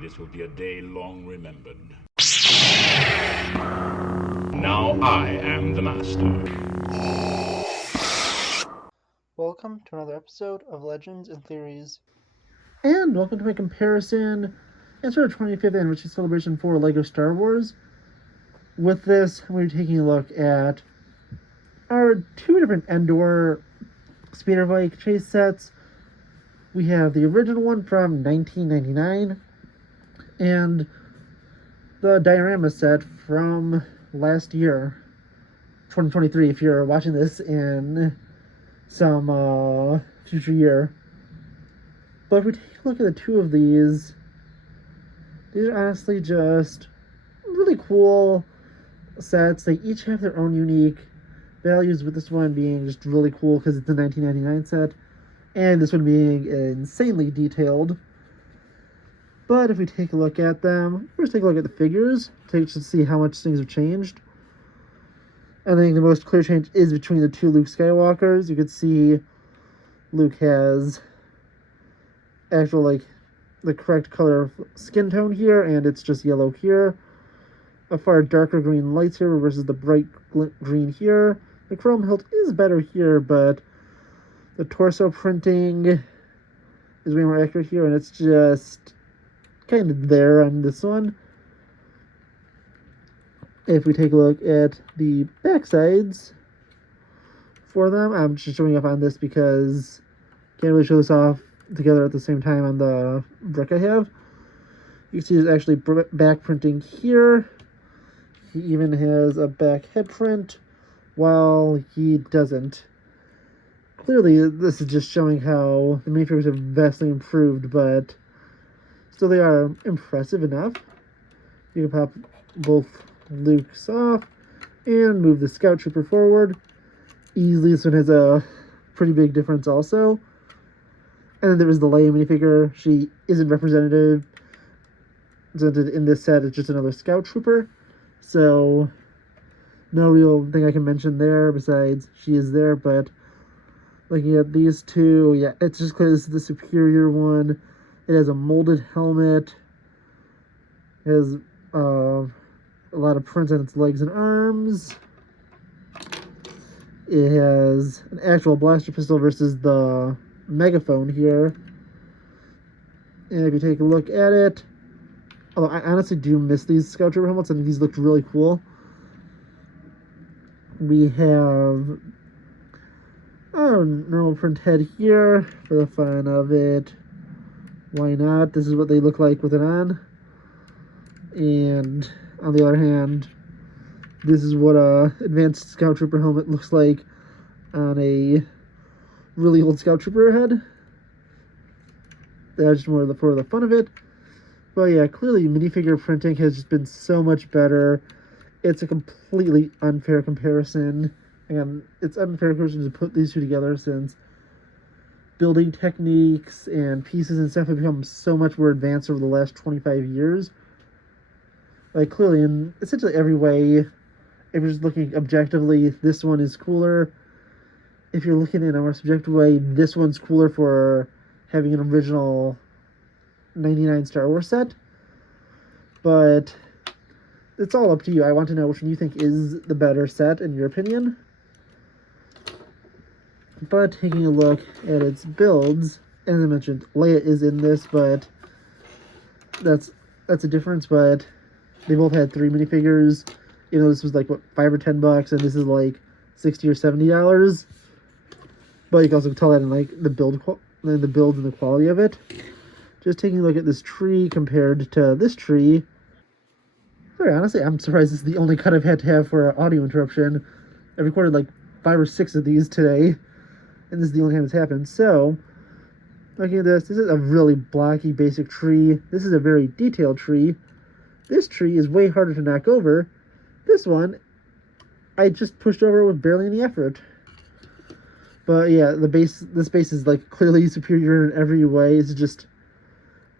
This will be a day long remembered. Now I am the master. Welcome to another episode of Legends and Theories. And welcome to my comparison and sort of 25th anniversary celebration for LEGO Star Wars. With this, we're taking a look at our two different Endor Speederbike chase sets. We have the original one from 1999 and the Diorama set from last year, 2023, if you're watching this in some future year. But if we take a look at the two of these are honestly just really cool sets. They each have their own unique values, with this one being just really cool because it's a 1999 set, and this one being insanely detailed. But if we take a look at them, first take a look at the figures to see how much things have changed. I think the most clear change is between the two Luke Skywalkers. You can see Luke has actual, like, the correct color skin tone here, and it's just yellow here. A far darker green lightsaber versus the bright green here. The chrome hilt is better here, but the torso printing is way more accurate here, and it's just kind of there on this one. If we take a look at the back sides for them, I'm just showing up on this because I can't really show this off together at the same time on the brick I have. You can see there's actually back printing here. He even has a back head print, while he doesn't. Clearly, this is just showing how the minifigures have vastly improved, but still they are impressive enough. You can pop both Luke's off and move the Scout Trooper forward. Easily, this one has a pretty big difference also. And then there was the Leia minifigure. She isn't represented in this set. It's just another Scout Trooper. So, no real thing I can mention there besides she is there. But looking at these two, yeah, it's just clear this is the superior one. It has a molded helmet. It has a lot of prints on its legs and arms. It has an actual blaster pistol versus the megaphone here. And if you take a look at it, although I honestly do miss these Scout Trooper helmets, I think these looked really cool. We have a normal print head here for the fun of it. Why not? This is what they look like with it on. And on the other hand, this is what a advanced Scout Trooper helmet looks like on a really old Scout Trooper head. That's just more for the fun of it. But yeah, clearly minifigure printing has just been so much better. It's a completely unfair comparison. And it's unfair to put these two together since building techniques and pieces and stuff have become so much more advanced over the last 25 years. Like, clearly, in essentially every way, if you're just looking objectively, this one is cooler. If you're looking in a more subjective way, this one's cooler for having an original 99 Star Wars set. But it's all up to you. I want to know which one you think is the better set, in your opinion. But taking a look at its builds, as I mentioned, Leia is in this, but that's a difference. But they both had 3 minifigures. You know, this was like, what, $5 or $10, and this is like $60 or $70. But you can also tell that in like the build and the quality of it. Just taking a look at this tree compared to this tree. Sorry, honestly, I'm surprised this is the only cut I've had to have for an audio interruption. I've recorded like 5 or 6 of these today, and this is the only time it's happened. So, looking at this is a really blocky, basic tree. This is a very detailed tree. This tree is way harder to knock over. This one, I just pushed over with barely any effort. But yeah, this base is like clearly superior in every way. It's just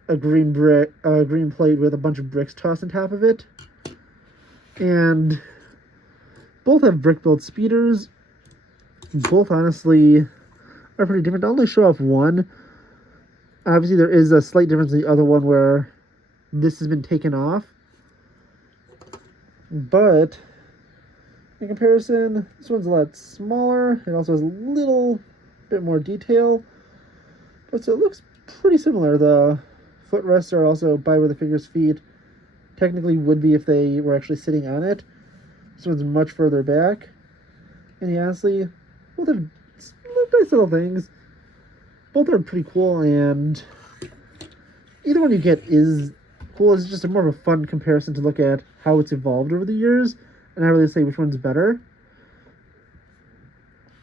a green plate with a bunch of bricks tossed on top of it. And both have brick built speeders. Both honestly are pretty different. I'll only show off one. Obviously there is a slight difference in the other one where this has been taken off. But in comparison, this one's a lot smaller. It also has a little bit more detail, but so it looks pretty similar. The footrests are also by where the figure's feet technically would be if they were actually sitting on it. This one's much further back. And yeah, honestly, both are nice little things. Both are pretty cool, and either one you get is cool. It's just a more of a fun comparison to look at how it's evolved over the years, and not really say which one's better.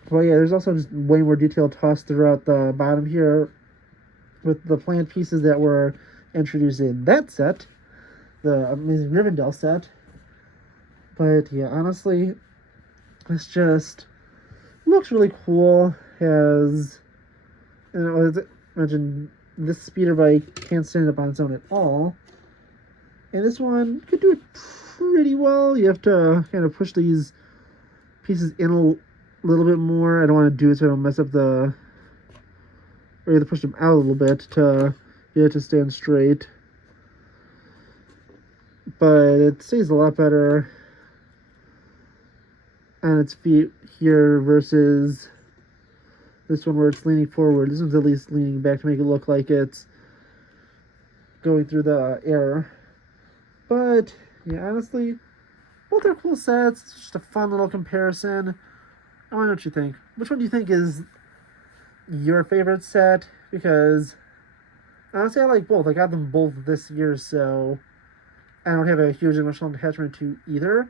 But yeah, there's also just way more detail tossed throughout the bottom here with the plant pieces that were introduced in that set, the Amazing Rivendell set. But yeah, honestly, this just looks really cool. As as I mentioned, this Speederbike can't stand up on its own at all, and this one could do it pretty well. You have to kind of push these pieces in a little bit more. I don't want to do it so I don't mess up the, or you have to push them out a little bit to get it to stand straight. But it stays a lot better on its feet here versus this one where it's leaning forward. This one's at least leaning back to make it look like it's going through the air. But yeah, honestly, both are cool sets. It's just a fun little comparison. I want to know what you think. Which one do you think is your favorite set? Because honestly, I like both. I got them both this year, so I don't have a huge emotional attachment to either.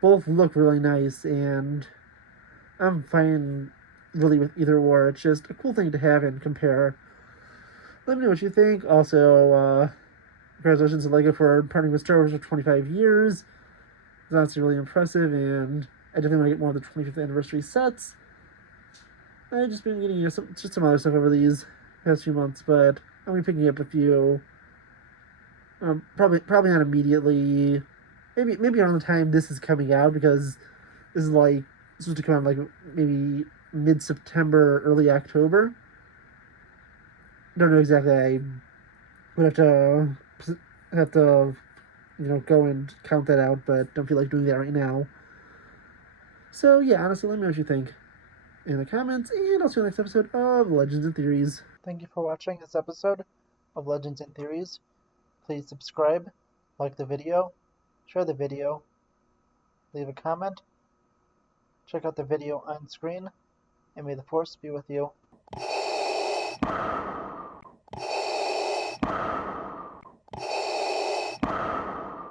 Both look really nice, and I'm fine really with either or. It's just a cool thing to have and compare. Let me know what you think. Also, congratulations to LEGO for partnering with Star Wars for 25 years. It's honestly really impressive, and I definitely want to get more of the 25th anniversary sets. I've just been getting some other stuff over these past few months, but I'm going to be picking up a few. Probably not immediately. Maybe around the time this is coming out, because this is like supposed to come out like maybe mid-September, early October. Don't know exactly. I would have to go and count that out, but don't feel like doing that right now. So yeah, honestly, let me know what you think in the comments, and I'll see you in the next episode of Legends and Theories. Thank you for watching this episode of Legends and Theories. Please subscribe, like the video, share the video, leave a comment, check out the video on screen, and may the Force be with you.